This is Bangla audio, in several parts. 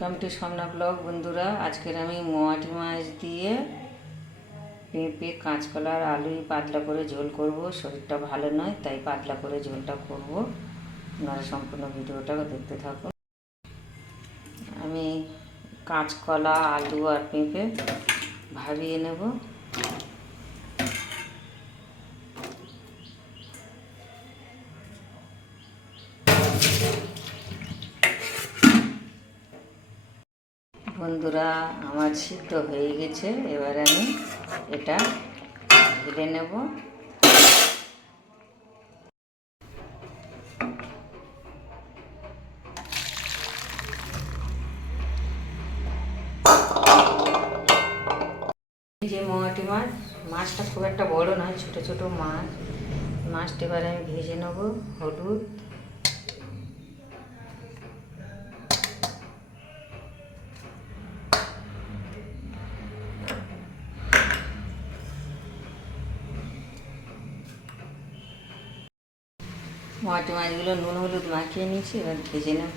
ওয়েলকাম টু সামনা ব্লগ বন্ধুরা। আজকের আমি মোয়াটি মাছ দিয়ে পেঁপে, কাঁচকলা আর আলুই পাতলা করে ঝোল করব। শরীরটা ভালো নয়, তাই পাতলা করে ঝোলটা করব। আপনারা সম্পূর্ণ ভিডিওটা দেখতে থাকুন। আমি কাঁচকলা, আলু আর পেঁপে ভাবিয়ে নেব। বন্ধুরা, আমার সিদ্ধ হয়ে গেছে। এবার আমি এটা ঢেলে নেব। যে মোয়াটি মাছ, মাছটা খুব একটা বড় নয় ছোট ছোট মাছ। মাছটা এবার আমি ভেজে নেব হলুদ। মাটি মাছগুলো নুন হলুদ মাখিয়ে নিয়েছি, এবার ভেজে নেব।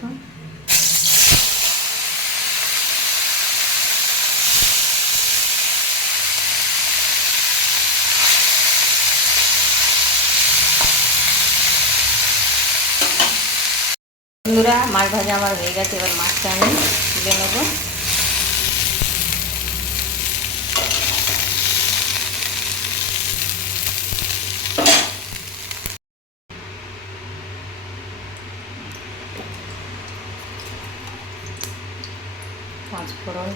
বন্ধুরা, মাছ ভাজা আমার হয়ে গেছে, এবার মাছটা আমি তুলে নেব। পাঁচ ফোড়ন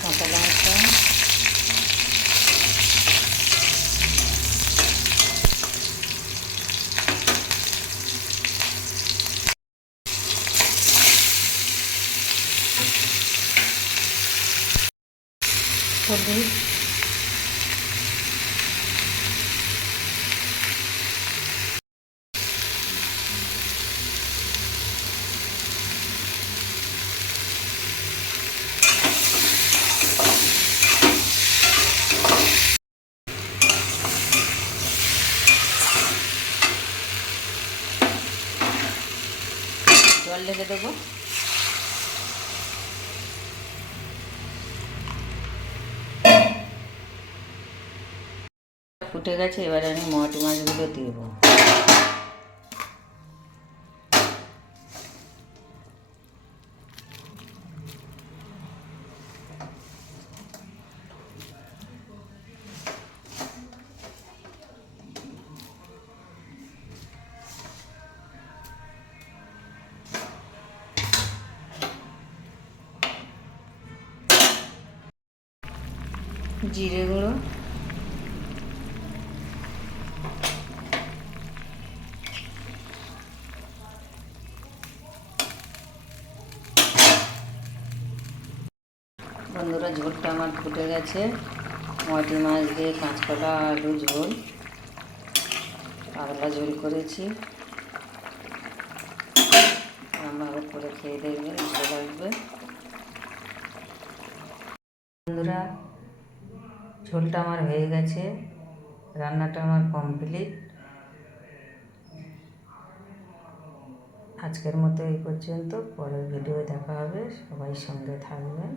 কাঁচা লঙ্কা হলুদ জল ঢেলে দেবো। ফুটে গেছে এবারে আমি মট মাছগুলো দেবো। জিরে গুঁড়ো। বন্ধুরা, ঝোলটা আমার ফুটে গেছে। মটি মাছ দিয়ে কাঁচকলা, আলু ঝোল পাতলা ঝোল করেছি। এরমভাবে করে খেয়ে দেখবেন, ভালো লাগবে। বন্ধুরা ঝোলটা আমার হয়ে গেছে, রান্নাটা আমার কমপ্লিট আজকের মতো এই পর্যন্ত, পরের ভিডিও দেখা হবে, সবাই সঙ্গে থাকবেন।